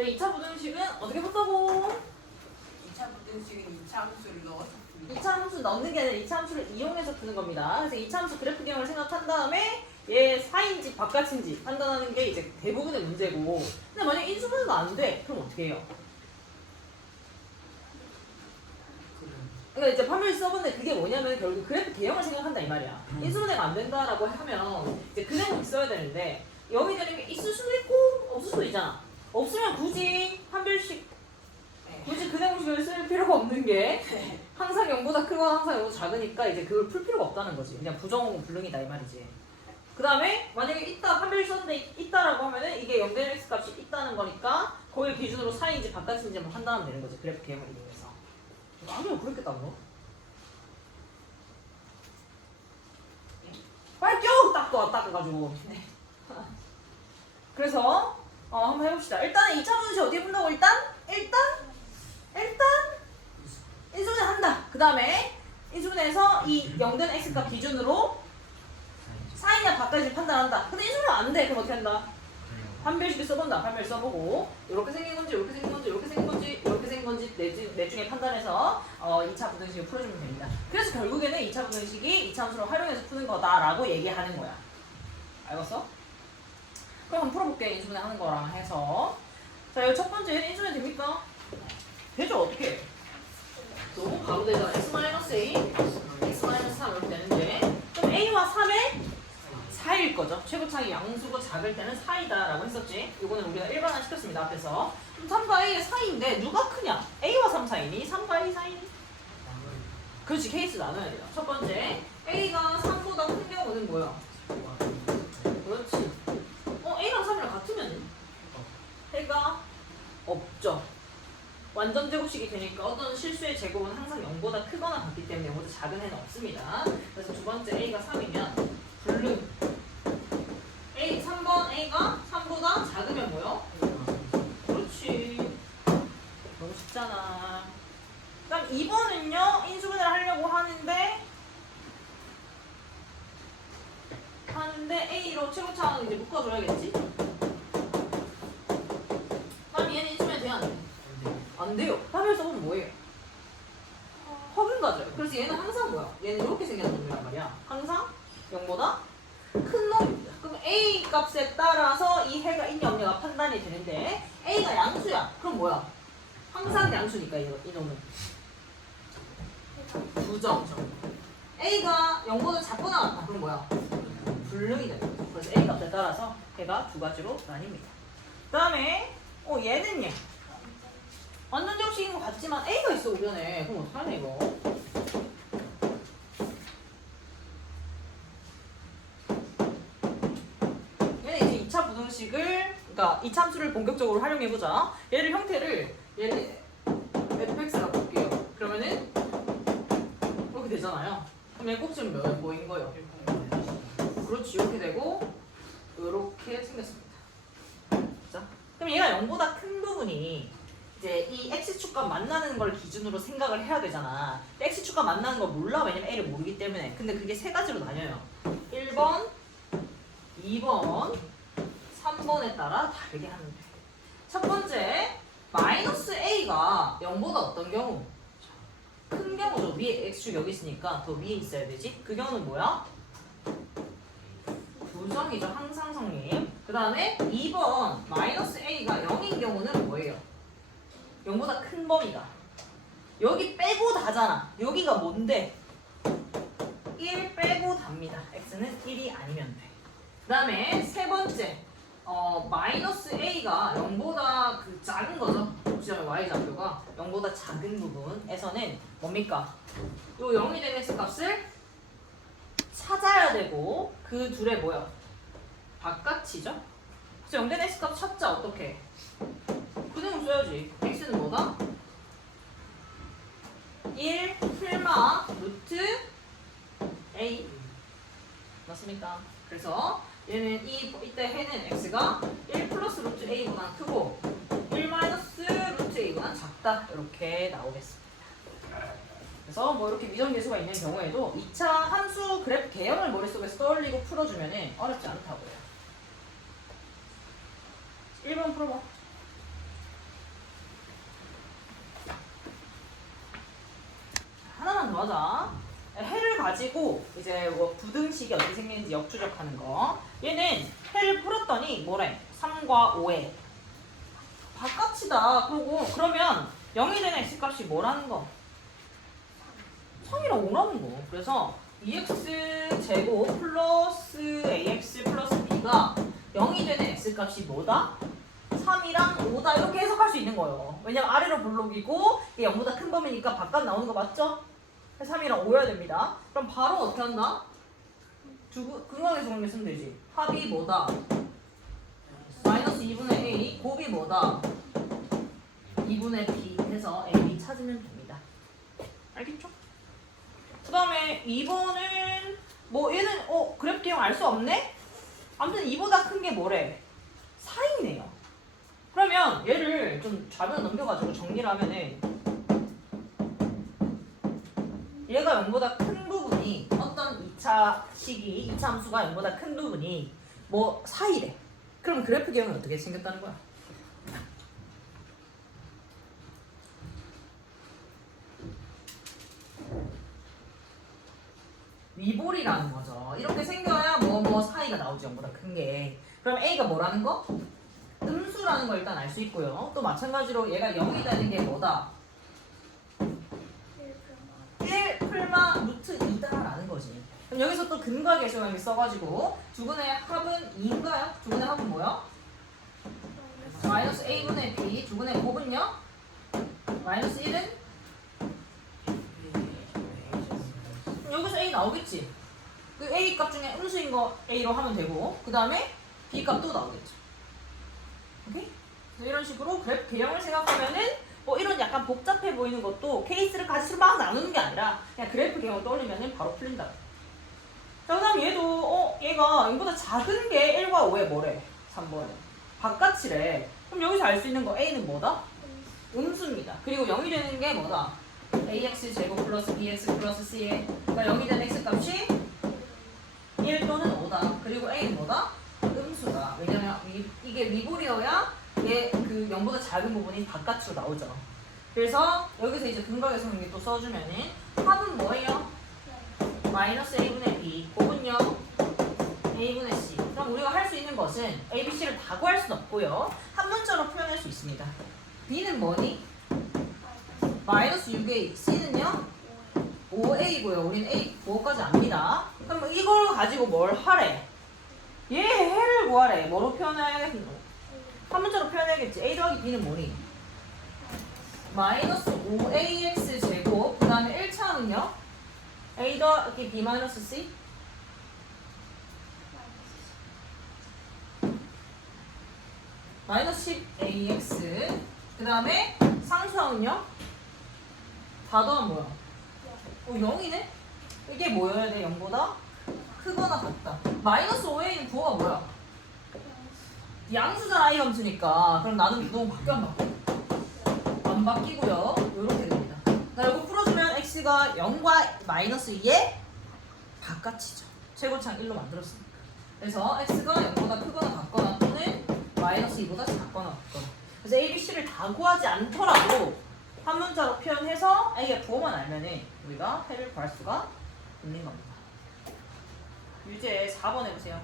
자, 2차 부등식은 어떻게 푼다고? 2차 부등식은 2차 함수를 넣어서 2차 함수 넣는 게 아니라 2차 함수를 이용해서 푸는 겁니다. 그래서 2차 함수 그래프 개형을 생각한 다음에 얘 사인지 바깥인지 판단하는 게 이제 대부분의 문제고, 근데 만약 인수분해가 안 돼, 그럼 어떻게 해요? 그러니까 이제 판별 써본데 그게 뭐냐면 결국 그래프 개형을 생각한다 이 말이야. 인수분해가 안 된다라고 하면 이제 그냥 써야 되는데 여기 되는 게 있을 수도 있고 없을 수도 있잖아. 없으면 굳이 판별식 굳이 그냥 공식을 쓸 필요가 없는 게 항상 0보다 크거나 항상 0보다 작으니까 이제 그걸 풀 필요가 없다는 거지. 그냥 부정하고 불능이다 이 말이지. 그 다음에 만약에 있다 판별식 썼는데 있다라고 하면은 이게 0되는 x 값이 있다는 거니까 거기를 기준으로 사인지 바깥인지 한번 판단하면 되는 거지. 그래프 개형을 이용해서. 아니요 그랬겠다 뭐. 빨리 쭉 닦아가지고. 네. 그래서 한번 해봅시다. 일단은 2차 분식 어떻게 푼다고? 일단 인수분해 한다. 그 다음에 인수분해해서 이 0된 x값 기준으로 사인이나 바깥인지 판단한다. 근데 인수분해 안 돼. 그럼 어떻게 한다? 판별식을 써본다. 판별 써보고 이렇게 생긴 건지 이렇게 생긴 건지 이렇게 생긴 건지 이렇게 생긴 건지 넷 중에 판단해서 2차 부등식을 풀어주면 됩니다. 그래서 결국에는 2차 부등식이 2차 함수를 활용해서 푸는 거다라고 얘기하는 거야. 알겠어? 그럼 한번 풀어볼게. 인수분해 하는 거랑 해서. 자, 여기 첫 번째 인수분해 됩니까? 되죠? 어떻게? 너무 바로 되잖아. x-a, x-3 이렇게 되는데 그럼 a와 3의 사이일 거죠. 최고차이 양수고 작을 때는 사이다라고 했었지. 이거는 우리가 일반화 시켰습니다. 앞에서. 그럼 3과 A의 사이인데 누가 크냐? A와 3 사이니? 3과 A 사이니? 그렇지. 케이스 나눠야 돼요. 첫 번째 A가 3보다 큰 경우는 뭐야? 그렇지. A랑 3이랑 같으면 해가 없죠. 완전 제곱식이 되니까 어떤 실수의 제곱은 항상 0보다 크거나 같기 때문에 0보다 작은 해는 없습니다. 그래서 두 번째 A가 3이면 불능. 3번 A가 3보다 작으면 뭐요? 그렇지. 너무 쉽잖아. 그 다음 2번은요. 인수분해를 하려고 하는데 A로 최고차항을 이제 묶어줘야겠지? 그럼 얘는 인수분해 돼야 안 돼? 안 돼요. 판별 써보면 뭐예요? 허근 가져요. 그래서 얘는 항상 뭐야? 얘는 이렇게 생겼는 놈이란 말이야. 항상 0보다 큰 놈입니다. 그럼 A 값에 따라서 이 해가 있냐 없냐가 판단이 되는데 A가 양수야. 그럼 뭐야? 항상 양수니까 이 놈은 부정정. A가 0보다 작거나 같다. 그럼 뭐야? 불능이 됩니다. 그래서 A 값에 따라서 해가 두 가지로 나뉩니다. 그 다음에 얘는요. 완전 제곱식인 것 같지만 A가 있어 우변에. 그럼 어떡하냐 이거. 얘는 이제 2차 부등식을 그러니까 2차 함수를 본격적으로 활용해보자. 얘를 형태를 얘를 fx라고 볼게요. 그러면은 이렇게 되잖아요. 그럼 얘 꼭지는 뭐인 거예요? 그렇지. 이렇게 되고 이렇게 생겼습니다. 자, 그럼 얘가 0보다 큰 부분이 이제 이 x축과 만나는 걸 기준으로 생각을 해야 되잖아. x축과 만나는 걸 몰라. 왜냐면 a를 모르기 때문에. 근데 그게 세 가지로 나뉘어요. 1번, 2번, 3번에 따라 다르게 하면 돼. 첫 번째, 마이너스 a가 0보다 어떤 경우? 큰 경우죠. 위에 x축 여기 있으니까 더 위에 있어야 되지. 그 경우는 뭐야? 부정이죠. 항상 성립. 그 다음에 2번, 마이너스 a가 0인 경우는 뭐예요? 0보다 큰 범위가 여기 빼고 다잖아. 여기가 뭔데? 1 빼고 답니다. x는 1이 아니면 돼. 그 다음에 세 번째 마이너스 a가 0보다 그 작은 거죠. 지점의 y좌표가 0보다 작은 부분에서는 뭡니까? 요 0이 된 x 값을 찾아야 되고 그 둘의 뭐야? 바깥이죠? 그래서 0된 x 값 찾자. 어떻게? 그대로 써야지. x는 뭐다? 1 풀마 루트 a 맞습니까? 그래서 얘는 이때 해는 x가 1 플러스 루트 a보다 크고 1 마이너스 루트 a보다 작다. 이렇게 나오겠습니다. 그래서 뭐 이렇게 미정계수가 있는 경우에도 2차 함수 그래프 개형을 머릿속에서 떠올리고 풀어주면 어렵지 않다고요. 1번 풀어봐. 거죠. 해를 가지고 이제 뭐 부등식이 어떻게 생기는지 역추적하는 거. 얘는 해를 풀었더니 뭐래? 3과 5에 바깥이다. 그러면 0이 되는 x값이 뭐라는 거? 3이랑 5라는 거. 그래서 2x 제곱 플러스 ax 플러스 b가 0이 되는 x값이 뭐다? 3이랑 5다. 이렇게 해석할 수 있는 거예요. 왜냐면 아래로 블록이고 이게 0보다 큰 범위니까 바깥 나오는 거 맞죠? 3이랑 5여야 됩니다. 그럼 바로 어떻게 한다? 근각의 정리 쓰면 되지. 합이 뭐다? 마이너스 2분의 a, 곱이 뭐다? 2분의 b 해서 a, b 찾으면 됩니다. 알겠죠? 그 다음에 2번은 뭐 얘는 그래프 기형 알 수 없네? 아무튼 2보다 큰 게 뭐래? 4이네요. 그러면 얘를 좀 좌변 넘겨가지고 정리를 하면은 얘가 0보다 큰 부분이 어떤 2차 식이 2차 함수가 0보다 큰 부분이 뭐 4이래. 그럼 그래프 기형은 어떻게 생겼다는 거야? 위볼이라는 거죠. 이렇게 생겨야 뭐 사이가 나오지 0보다 큰 게. 그럼 A가 뭐라는 거? 음수라는 걸 일단 알 수 있고요. 또 마찬가지로 얘가 0이 되는 게 뭐다? 1 풀마 루트 2다라는 거지. 그럼 여기서 또 근과 계수형을 써가지고 두근의 합은 2인가요? 두근의 합은 뭐야? 마이너스 a분의 b. 두근의 곱은요? 마이너스 1은? 여기서 a 나오겠지? 그 a 값 중에 음수인 거 a로 하면 되고 그 다음에 b 값도 나오겠죠. 오케이? 그래서 이런 식으로 그래프 개형을 생각하면은 뭐 이런 약간 복잡해 보이는 것도 케이스를 가지고 막 나누는 게 아니라 그냥 그래프 개형을 떠올리면은 바로 풀린다. 자, 그 다음 얘도 얘가 0보다 작은 게 1과 5에 뭐래? 3번에 바깥이래. 그럼 여기서 알 수 있는 거 a는 뭐다? 음수입니다. 그리고 0이 되는 게 뭐다? ax 제곱 플러스 bx 플러스 c에 그러니까 0이 되는 x 값이 1 또는 5다. 그리고 a는 뭐다? 음수다. 왜냐면 이게 위볼이어야 얘 그 0보다 작은 부분이 바깥으로 나오죠. 그래서 여기서 이제 근각의 성리 또 써주면은 합은 뭐예요? 마이너스 a분의 b, 곱은요? a분의 c. 그럼 우리가 할 수 있는 것은 a, b, c를 다 구할 수는 없고요. 한 문자로 표현할 수 있습니다. b는 뭐니? 마이너스 6a, c는요? 5a고요. 우리는 a 5까지 압니다. 그럼 이걸 가지고 뭘 하래? 얘 해를 구하래. 뭐로 표현해야겠노? 한 문자로 표현해야겠지. a 더하기 b는 뭐니? 마이너스 5ax 제곱. 그 다음에 1차는요? a 더하기 b 마이너스 c? 마이너스 10ax. 그 다음에 상수항은요? 4 더하면 뭐야? 0이네? 이게 뭐여야 돼? 0보다? 크거나 같다. 마이너스 5a는 부호가 뭐야? 양수잖아. i 함수니까. 그럼 나는 부동 바뀌어 안 바뀌어? 안 바뀌고요. 이렇게 됩니다. 자, 이거 풀어주면 x가 0과 마이너스 2의 바깥이죠. 최고창 1로 만들었으니까. 그래서 x가 0보다 크거나 같거나 또는 마이너스 2보다 작거나 같거나. 그래서 a, b, c를 다 구하지 않더라도 한 문자로 표현해서 a의 부호만 알면은 우리가 해를 구할 수가 있는 겁니다. 유제 4번 해보세요.